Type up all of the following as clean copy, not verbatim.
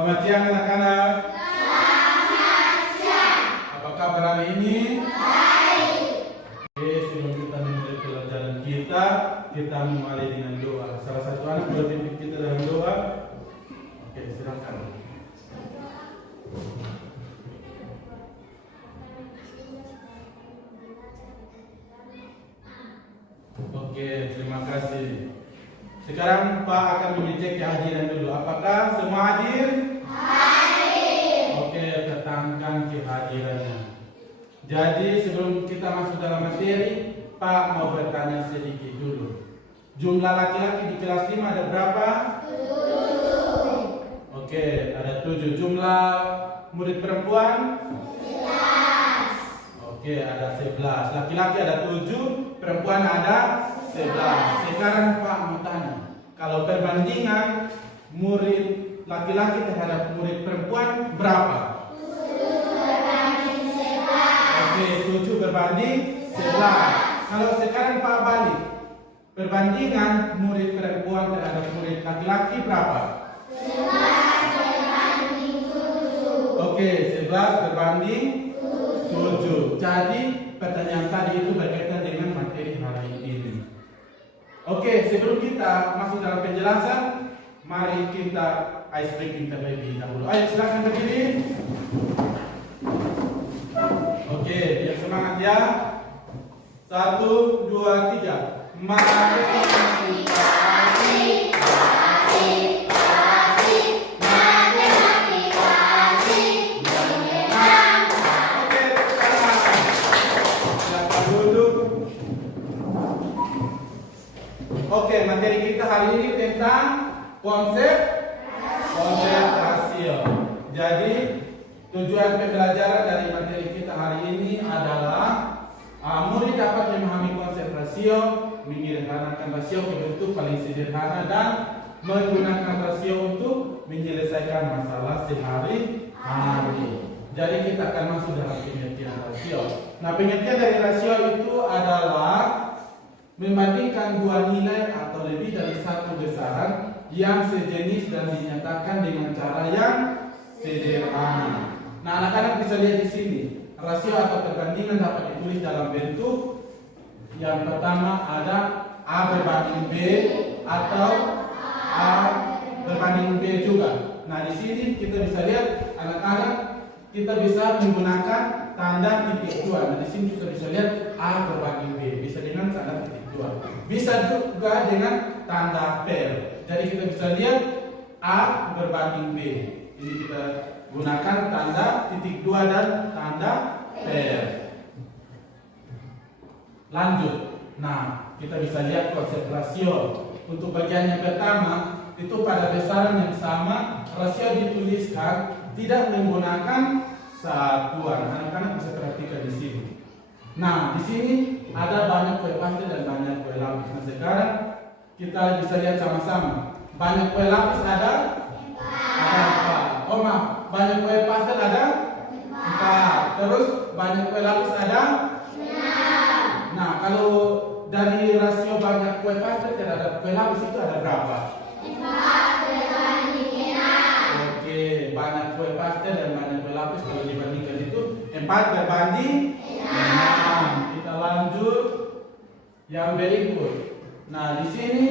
Selamat siang anak-anak. Apa kabar hari ini? Oke, sebelum kita memulai pelajaran kita memulai dengan doa. Salah satu anak boleh pimpin kita dalam doa. Oke, silakan. Oke, terima kasih. Sekarang Pak akan mengecek kehadiran dulu. Apakah semua hadir? Hadir. Oke, tetangkan kehadirannya. Jadi sebelum kita masuk dalam materi, Pak mau bertanya sedikit dulu. Jumlah laki-laki di kelas 5 ada berapa? 7. Oke, ada 7. Jumlah murid perempuan? 11. Oke, ada 11. Laki-laki ada 7, perempuan ada 11. Sekarang Pak mau tanya, kalau perbandingan murid laki-laki terhadap murid perempuan berapa? 7 berbanding 11. Oke, 7 berbanding 11. Kalau sekarang Pak balik, perbandingan murid perempuan terhadap murid laki-laki berapa? 11 berbanding 7. Oke, 11 berbanding 7. Jadi pertanyaan tadi itu berkaitan dengan materi hari ini. Oke, sebelum kita masuk dalam penjelasan, mari kita ice breaking terlebih dahulu. Ayo silakan berdiri. Oke, biar semangat ya. 1, 2, 3. Mari kita Oke, materi kita hari ini tentang konsep rasio. Jadi tujuan pembelajaran dari materi kita hari ini adalah murid dapat memahami konsep rasio, menyederhanakan rasio ke bentuk paling sederhana dan menggunakan rasio untuk menyelesaikan masalah sehari-hari. Jadi kita akan masuk dalam pengertian rasio. Nah, pengertian dari rasio itu adalah membandingkan dua nilai atau lebih dari satu besaran yang sejenis dan dinyatakan dengan cara yang sederhana. Nah, anak-anak bisa lihat di sini, rasio atau perbandingan dapat ditulis dalam bentuk yang pertama ada A berbanding B atau A berbanding B juga. Nah, di sini kita bisa lihat anak-anak, kita bisa menggunakan tanda titik dua. Nah, di sini kita bisa lihat A berbanding B, bisa dengan tanda titik dua. Bisa juga dengan tanda per. Jadi kita bisa lihat A berbanding B. Ini kita gunakan tanda titik dua dan tanda per. Lanjut. Nah, kita bisa lihat konsep rasio. Untuk bagian yang pertama, itu pada besaran yang sama, rasio dituliskan tidak menggunakan satuan. Anak-anak bisa perhatikan di sini. Nah, di sini ada banyak kue pastel dan banyak kue lapis. Nah, sekarang kita bisa lihat sama-sama. Banyak kue lapis ada? 4. Oh maaf, banyak kue pastel ada? 4. Terus banyak kue lapis ada? 6. Nah, kalau dari rasio banyak kue pastel terhadap kue lapis itu ada berapa? 4 berbanding 6. Oke, banyak kue pastel dan banyak kue lapis kalau dibandingkan itu 4 berbanding 6. Kita lanjut yang berikut. Nah, di sini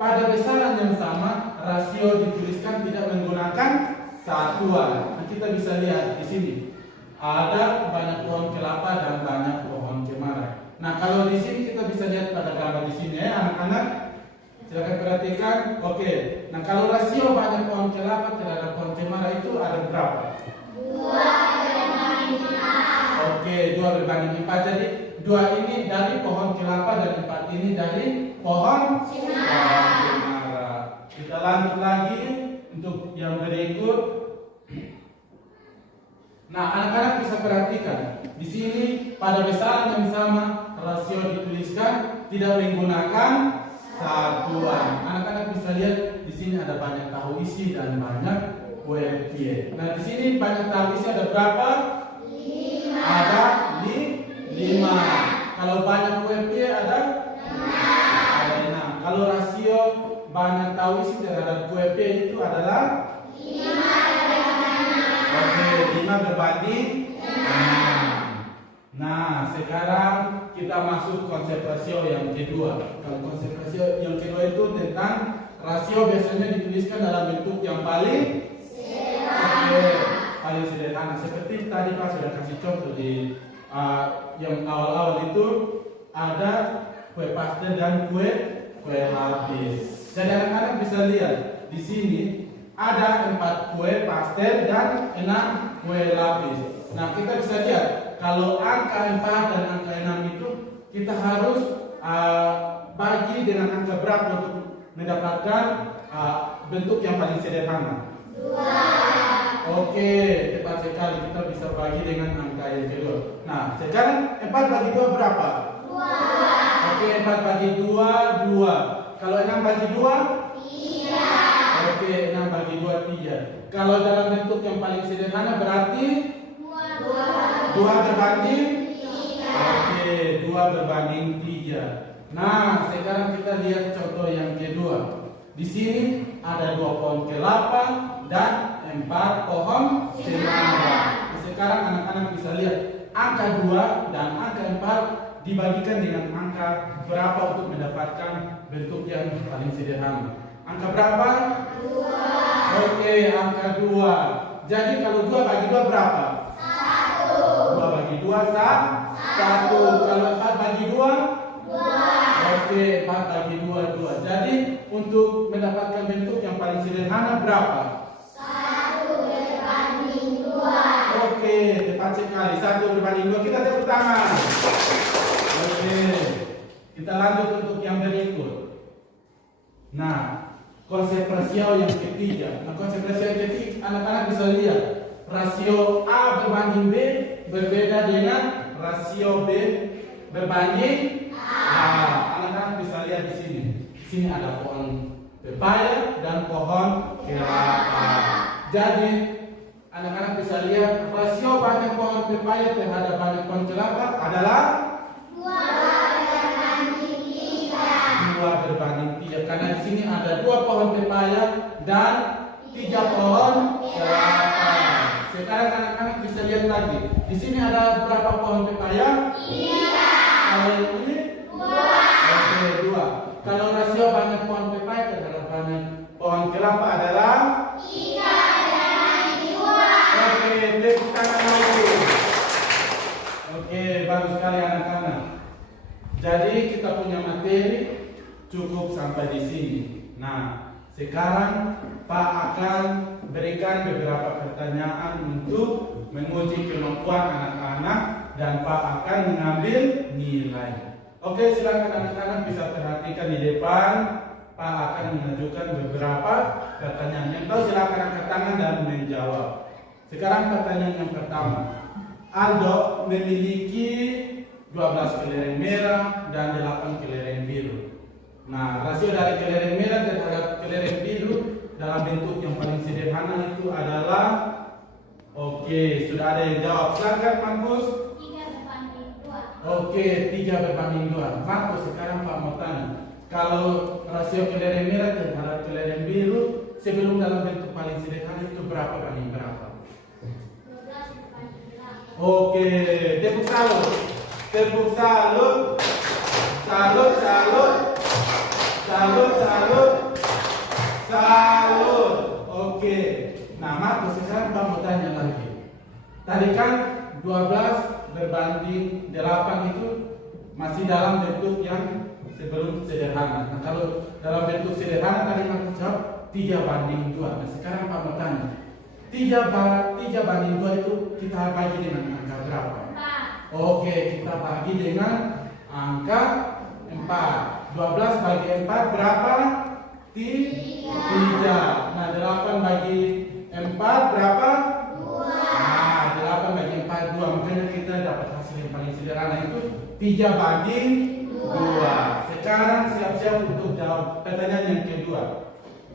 pada besaran yang sama rasio dituliskan tidak menggunakan satuan. Nah, kita bisa lihat di sini ada banyak pohon kelapa dan banyak pohon cemara. Nah, kalau di sini kita bisa lihat pada gambar di sini ya, anak-anak. Silakan perhatikan. Oke. Nah, kalau rasio banyak pohon kelapa terhadap pohon cemara itu ada berapa? 2 berbanding 4. Oke, 2 berbanding 4. Jadi 2 ini dari pohon kelapa dan 4 ini dari pohon cemara. Kita lanjut lagi untuk yang berikut. Nah, anak-anak bisa perhatikan di sini pada besaran yang sama rasio dituliskan tidak menggunakan satuan. Anak-anak bisa lihat di sini ada banyak tahu isi dan banyak kue pie. Nah, di sini banyak tahu isi ada berapa? 5. Ada 5. Kalau banyak kue pie ada? 6. Ada 6. Kalau rasio banyak tahu isi terhadap kue pie itu adalah 5 kita masuk konsep rasio yang kedua. Kalau konsep rasio yang kedua itu tentang rasio biasanya dituliskan dalam bentuk yang paling paling sederhana. Seperti tadi Pak sudah kasih contoh di yang awal-awal itu ada kue pastel dan kue lapis. Jadi anak-anak bisa lihat di sini ada 4 kue pastel dan 6 kue lapis. Nah, kita bisa lihat kalau angka 4 dan angka 6 itu kita harus bagi dengan angka berapa untuk mendapatkan bentuk yang paling sederhana? 2. Oke, tepat sekali, kita bisa bagi dengan angka yang kedua. Nah, sekarang 4 bagi 2 berapa? 2. Oke, 4 bagi 2, 2. Kalau 6 bagi 2? 3. Oke, 6 bagi 2, 3. Kalau dalam bentuk yang paling sederhana berarti? 2 berbanding? 3. Oke, 2 berbanding 3. Nah, sekarang kita lihat contoh yang kedua. Di sini ada 2 pohon kelapa dan 4 pohon cemara. Sekarang anak-anak bisa lihat angka 2 dan angka 4 dibagikan dengan angka berapa untuk mendapatkan bentuk yang paling sederhana. Angka berapa? 2. Oke, angka 2. Jadi kalau 2 bagi 2 berapa? 1. 2 bagi 2 1. Kalau 4 bagi 2? 2. Oke, 4 bagi 2, 2. Jadi untuk mendapatkan bentuk yang paling sederhana berapa? 1 berbanding 2. Oke, tepat sekali. 1 berbanding 2. Kita tepuk tangan. Oke, kita lanjut untuk yang berikut. Nah, konsep rasio yang ketiga. Nah, konsep rasio yang ketiga, anak-anak bisa lihat rasio A berbanding B berbeda dengan rasio B berbanding A. Anak-anak bisa lihat di sini. Di sini ada pohon pepaya dan pohon kelapa. Jadi anak-anak bisa lihat rasio banyak pohon pepaya terhadap banyak pohon kelapa adalah 2 berbanding 3. Karena di sini ada 2 pohon pepaya dan 3 pohon kelapa. Sekarang anak-anak bisa lihat lagi. Di sini ada berapa pohon pepaya? 3. Kalau yang ini? 2. Oke, 2. Kalau rasio banyak pohon pepaya terhadap banyak pohon kelapa adalah 3 berbanding 2. Oke, tepuk tangan lagi. Oke, bagus sekali anak-anak. Jadi kita punya materi cukup sampai di sini. Nah, sekarang Pak akan berikan beberapa pertanyaan untuk menguji kemampuan anak-anak dan Pak akan mengambil nilai. Oke, silakan anak-anak bisa perhatikan di depan. Pak akan mengajukan beberapa pertanyaan. Yang tahu silakan angkat tangan dan menjawab. Sekarang pertanyaan yang pertama. Aldo memiliki 12 kelereng merah dan 8 kelereng biru. Nah, rasio dari kelereng merah terhadap kelereng biru dalam bentuk yang paling sederhana itu adalah, oke, sudah ada yang jawab. Silakan Markus. 3 berbanding 2. Oke, 3 berbanding 2. Markus, sekarang Pak mau tanya. Kalau rasio kelereng merah terhadap kelereng biru sebelum dalam bentuk paling sederhana itu berapa banding berapa? 12 berbanding 8. Oke, tepuk salut. Tepuk salut. Salut, salut. Salut, salut. Salut. Oke. Nah, Markus, sekarang Pak mau tanya lagi. Tadi kan 12 berbanding 8 itu masih dalam bentuk yang sebelum sederhana. Nah, kalau dalam bentuk sederhana tadi Markus jawab 3 banding 2. Nah, sekarang Pak mau tanya. 3 banding 2 itu kita bagi dengan angka berapa? 4. Oke, kita bagi dengan angka 4. 12 bagi 4 berapa? 3. Nah, 8 bagi 4 berapa? 2. Nah, 8 bagi 4 2. Makanya kita dapat hasil yang paling sederhana itu 3 banding 2. Sekarang siap-siap untuk jawab pertanyaan yang kedua.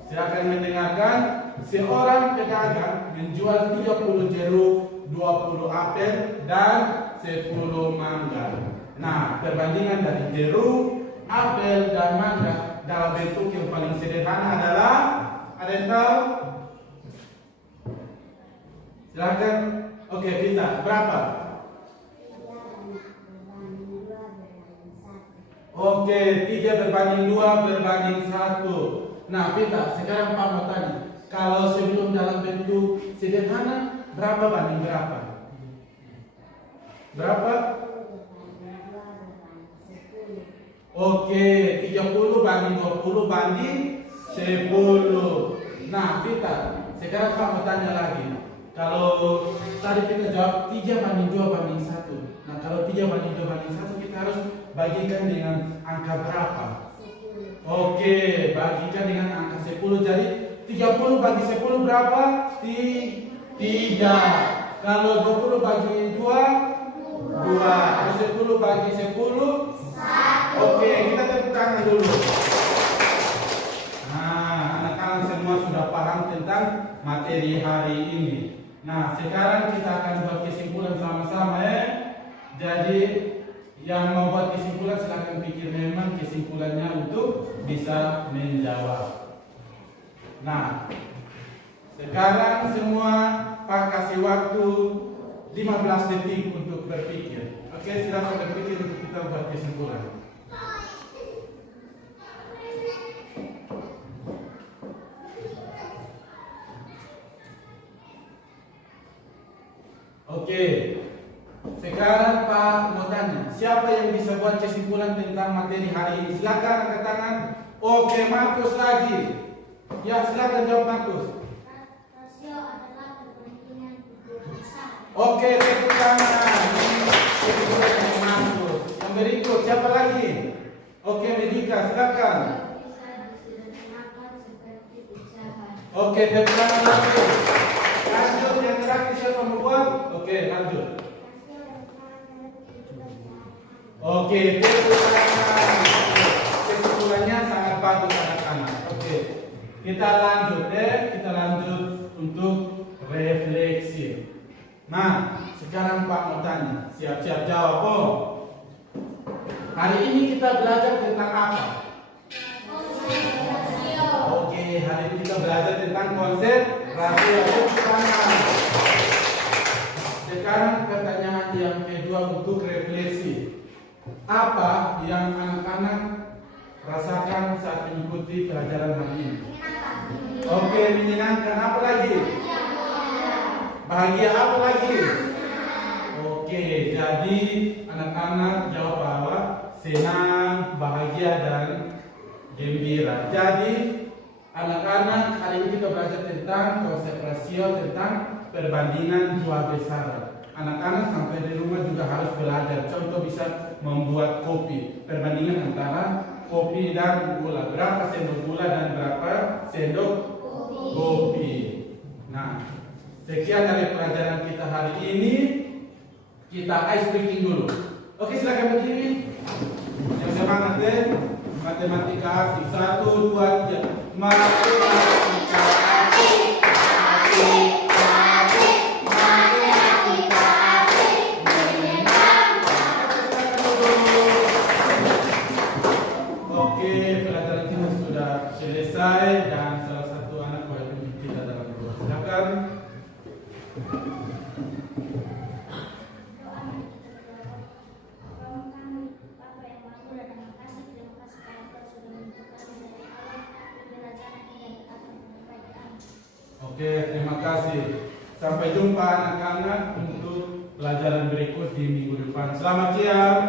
Silakan mendengarkan. Seorang pedagang menjual 30 jeruk, 20 apel dan 10 mangga. Nah, perbandingan dari jeruk, apel dan mangga dalam bentuk yang paling sederhana adalah, ada yang tahu? Silakan. Oke, Vita, berapa? Oke, 3 berbanding 2 berbanding 1. Nah, Vita, sekarang Pak mau tanya. Kalau sebelum dalam bentuk sederhana, berapa banding berapa? Berapa? Oke, 30 banding 20 banding 10. Nah, Vita, sekarang Pak mau tanya lagi. Kalau tadi kita jawab 3 banding 2 banding 1. Nah, kalau 3 banding 2 banding 1, kita harus bagikan dengan angka berapa? Oke, bagikan dengan angka 10. Jadi 30 bagi 10 berapa? 3. Kalau 20 bagi 2, 2. Kalau 10 bagi 10, 1. Oke, kita tepuk tangan dulu. Nah, anak-anak semua sudah paham tentang materi hari ini. Nah, sekarang kita akan buat kesimpulan sama-sama ya. Jadi yang membuat kesimpulan silakan pikir memang kesimpulannya untuk bisa menjawab. Nah, sekarang semua Pak kasih waktu 15 detik untuk berpikir. Oke, silakan berpikir untuk kita buat kesimpulan. Oke, sekarang Pak mau tanya, siapa yang bisa buat kesimpulan tentang materi hari ini? Silakan angkat tangan. Oke, Markus lagi. Ya, silakan jawab Markus. Rasio adalah perbandingan besar. Oke, tepuk tangan. Kesimpulan dari Markus. Yang berikut, siapa lagi? Oke, Medika, silakan. Bisa disederhanakan seperti usaha. Oke, tepuk tangan lagi. Lanjut, yang terakhir siapa mau buat? Oke, lanjut. Oke, tepuk tangan. Kesimpulannya sangat bagus anak-anak. Oke, kita lanjut kita lanjut untuk refleksi. Nah, sekarang Pak mau tanya, siap-siap jawab. Oh, hari ini kita belajar tentang apa? Oke, hari ini kita belajar tentang konsep rasio. Tepuk tangan. Sekarang pertanyaan yang kedua untuk refleksi. Apa yang anak-anak rasakan saat mengikuti pelajaran hari ini? Oke, menyenangkan. Apa lagi? Bahagia. Apa lagi? Oke, jadi anak-anak jawab bahwa senang, bahagia, dan gembira. Jadi anak-anak hari ini kita belajar tentang konsep rasio, tentang perbandingan dua besaran. Anak-anak sampai di rumah juga harus belajar. Contoh bisa membuat kopi. Perbandingan antara kopi dan gula. Berapa sendok gula dan berapa sendok kopi. Nah, sekian dari pelajaran kita hari ini. Kita ice breaking dulu. Oke, silakan berdiri. Yang semangat matematika asik. 1, 2, 3. Matematika asik. Asik. Selesai dan salah satu anak boleh tunjuk kita dalam doa. Silakan. Oke, terima kasih. Sampai jumpa anak-anak untuk pelajaran berikut di minggu depan. Selamat siang.